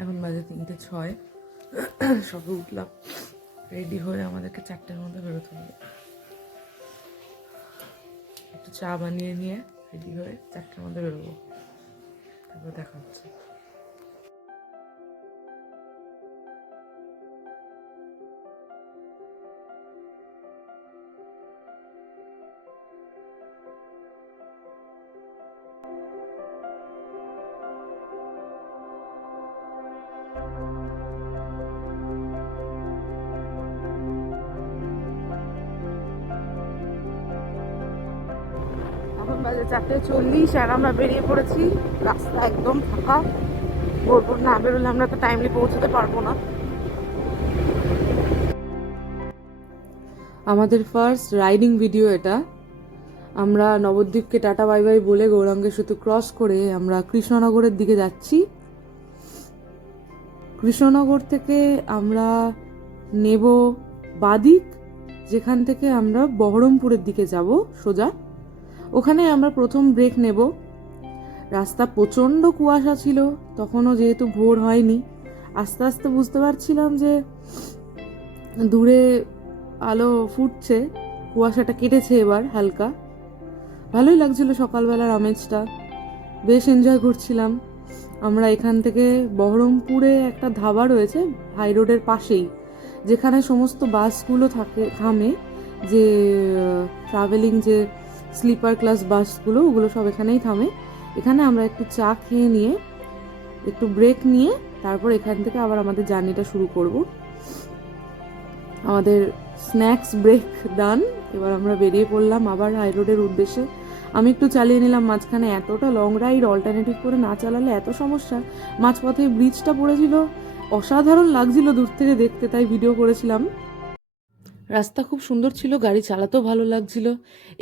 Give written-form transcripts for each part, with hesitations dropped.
এখন বাজে 3:06। সবে উঠলাম, রেডি হয়ে আমাদেরকে 4টের মধ্যে বেরোতে হবে। একটু চা বানিয়ে নিয়ে রেডি হয়ে 4টের মধ্যে বেরোবো, তারপর দেখা হচ্ছে। এখন বাজে 4:40 আর আমরা বেরিয়ে পড়েছি। রাস্তা একদম ফাঁকা, ভোর না বেরোলে আমরা তো টাইমলি পৌঁছতে পারবো না। আমাদের ফার্স্ট রাইডিং ভিডিও এটা। আমরা নবদ্বীপকে টাটা বাই বাই বলে গৌরাঙ্গের সেতু ক্রস করে আমরা কৃষ্ণনগরের দিকে যাচ্ছি। কৃষ্ণনগর থেকে আমরা নেব বাদিক, যেখান থেকে আমরা বহরমপুরের দিকে যাব সোজা। ওখানে আমরা প্রথম ব্রেক নেব। রাস্তা প্রচণ্ড কুয়াশা ছিল তখনও, যেহেতু ভোর হয়নি। আস্তে আস্তে বুঝতে পারছিলাম যে দূরে আলো ফুটছে, কুয়াশাটা কেটেছে এবার হালকা। ভালোই লাগছিল সকালবেলার আমেজটা, বেশ এনজয় করছিলাম। আমরা এখান থেকে বহরমপুরে একটা ধাবা রয়েছে হাই রোডের পাশেই, যেখানে সমস্ত বাসগুলো থামে, যে ট্রাভেলিং যে স্লিপার ক্লাস বাসগুলো, ওগুলো সব এখানেই থামে। এখানে আমরা একটু চা খেয়ে নিয়ে একটু ব্রেক নিয়ে তারপর এখান থেকে আবার আমাদের জার্নিটা শুরু করব। আমাদের স্ন্যাক্স ব্রেক ডান। এবার আমরা বেরিয়ে পড়লাম আবার হাই রোডের উদ্দেশ্যে। আমি একটু চালিয়ে নিলাম মাঝখানে, এতটা লং রাইড অল্টারনেটিভ করে না চালালে এত সমস্যা। মাঝপথে ব্রিজটা পড়েছিল, অসাধারণ লাগছিল দূর থেকে দেখতে, তাই ভিডিও করেছিলাম। রাস্তা খুব সুন্দর ছিল, গাড়ি চালাতেও ভালো লাগছিল।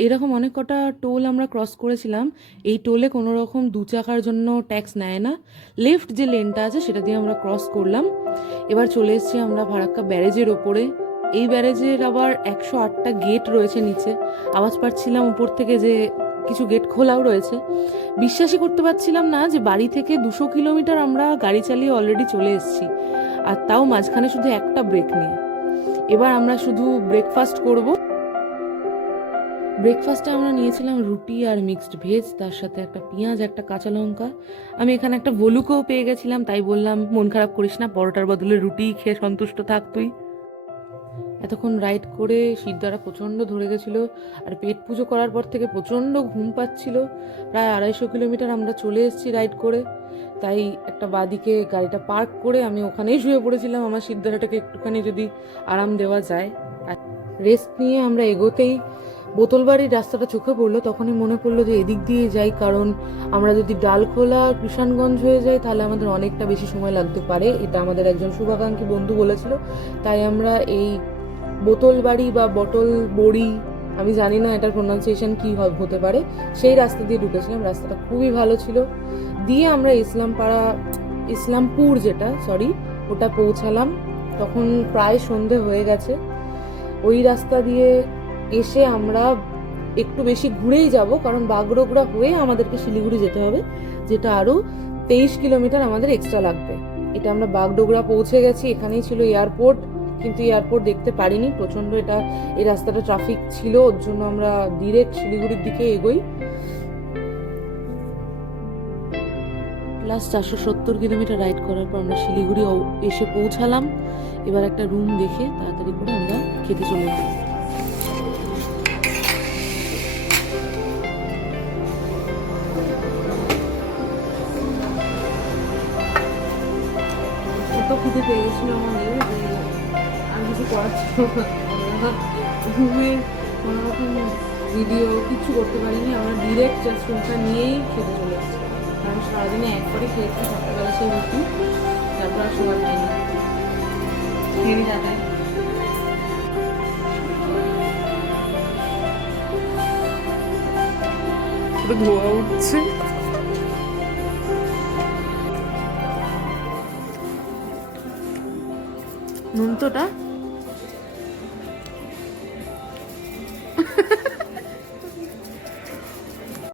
এরকম অনেক কটা টোল আমরা ক্রস করেছিলাম। এই টোলে কোনো রকম 2 চাকার জন্য ট্যাক্স নেয় না। লেফট যে লেনটা আছে সেটা দিয়ে আমরা ক্রস করলাম। এবার চলে এসেছি আমরা ফারাক্কা ব্যারেজের ওপরে। এই ব্যারেজের আবার 108টা গেট রয়েছে নিচে। আওয়াজ পাচ্ছিলাম উপর থেকে যে কিছু গেট খোলাও রয়েছে। বিশ্বাসই করতে পারছিলাম না যে বাড়ি থেকে 200 কিলোমিটার আমরা গাড়ি চালিয়ে অলরেডি চলে এসেছি, আর তাও মাঝখানে শুধু একটা ব্রেক নিয়ে। এবার আমরা শুধু ব্রেকফাস্ট করব। ব্রেকফাস্টে আমরা নিয়েছিলাম রুটি আর মিক্সড ভেজ, তার সাথে একটা পেঁয়াজ, একটা কাঁচা লঙ্কা। আমি এখানে একটা ভলুকও পেয়ে গেছিলাম, তাই বললাম মন খারাপ করিস না, পরোটার বদলে রুটি খেয়ে সন্তুষ্ট থাক তুই। এতক্ষণ রাইড করে শীতদাঁড়া প্রচণ্ড ধরে গেছিলো, আর পেট পুজো করার পর থেকে প্রচণ্ড ঘুম পাচ্ছিল। প্রায় 250 কিলোমিটার আমরা চলে এসেছি রাইড করে, তাই একটা বাদিকে গাড়িটা পার্ক করে আমি ওখানেই শুয়ে পড়েছিলাম, আমার শীতদাঁড়াটাকে একটুখানি যদি আরাম দেওয়া যায়। আর রেস্ট নিয়ে আমরা এগোতেই বোতলবাড়ির রাস্তাটা চোখে পড়লো। তখনই মনে পড়লো যে এদিক দিয়ে যাই, কারণ আমরা যদি ডালখোলা কৃষাণগঞ্জ হয়ে যাই তাহলে আমাদের অনেকটা বেশি সময় লাগতে পারে। এটা আমাদের একজন শুভাকাঙ্ক্ষী বন্ধু বলেছিল, তাই আমরা এই বোতলবাড়ি বা বটল বড়ি, আমি জানি না এটার প্রোনাউন্সিয়েশন কি হতে পারে, সেই রাস্তা দিয়ে ঢুকেছিলাম। রাস্তাটা খুবই ভালো ছিল। দিয়ে আমরা ইসলামপুর ওটা পৌঁছালাম। তখন প্রায় সন্ধে হয়ে গেছে। ওই রাস্তা দিয়ে এসে আমরা একটু বেশি ঘুরেই যাব, কারণ বাগডোগরা হয়ে আমাদেরকে শিলিগুড়ি যেতে হবে, যেটা আরও 23 কিলোমিটার আমাদের এক্সট্রা লাগবে। এটা আমরা বাগডোগরা পৌঁছে গেছি। এখানেই ছিল এয়ারপোর্ট, কিন্তু এয়ারপোর্ট দেখতে পারিনি, প্রচণ্ড এই রাস্তাটা ট্রাফিক ছিল, ওর জন্য আমরা ডিরেক্ট শিলিগুড়ির দিকে এগোই। প্লাস 470 কিলোমিটার রাইড করার পর আমরা শিলিগুড়ি এসে পৌঁছালাম। এবার একটা রুম দেখে তাড়াতাড়ি করে আমরা খেতে চলে গেলাম। এত খুঁজে পেয়ে গেছিল আমাদের যে আমি কিছু করার ছিল না, রুমের কোনো রকম ভিডিও কিছু করতে পারিনি। আমরা ডিরেক্ট জাস্ট রুমটা নিয়েই খেতে চলে এসেছি, কারণ সারাদিনে একবারই খেয়েছি সকালবেলা সেই রুটি, তারপর আর সময় পাইনি। খেয়ে যাতে ধোয়া উঠছে। নুনতোটা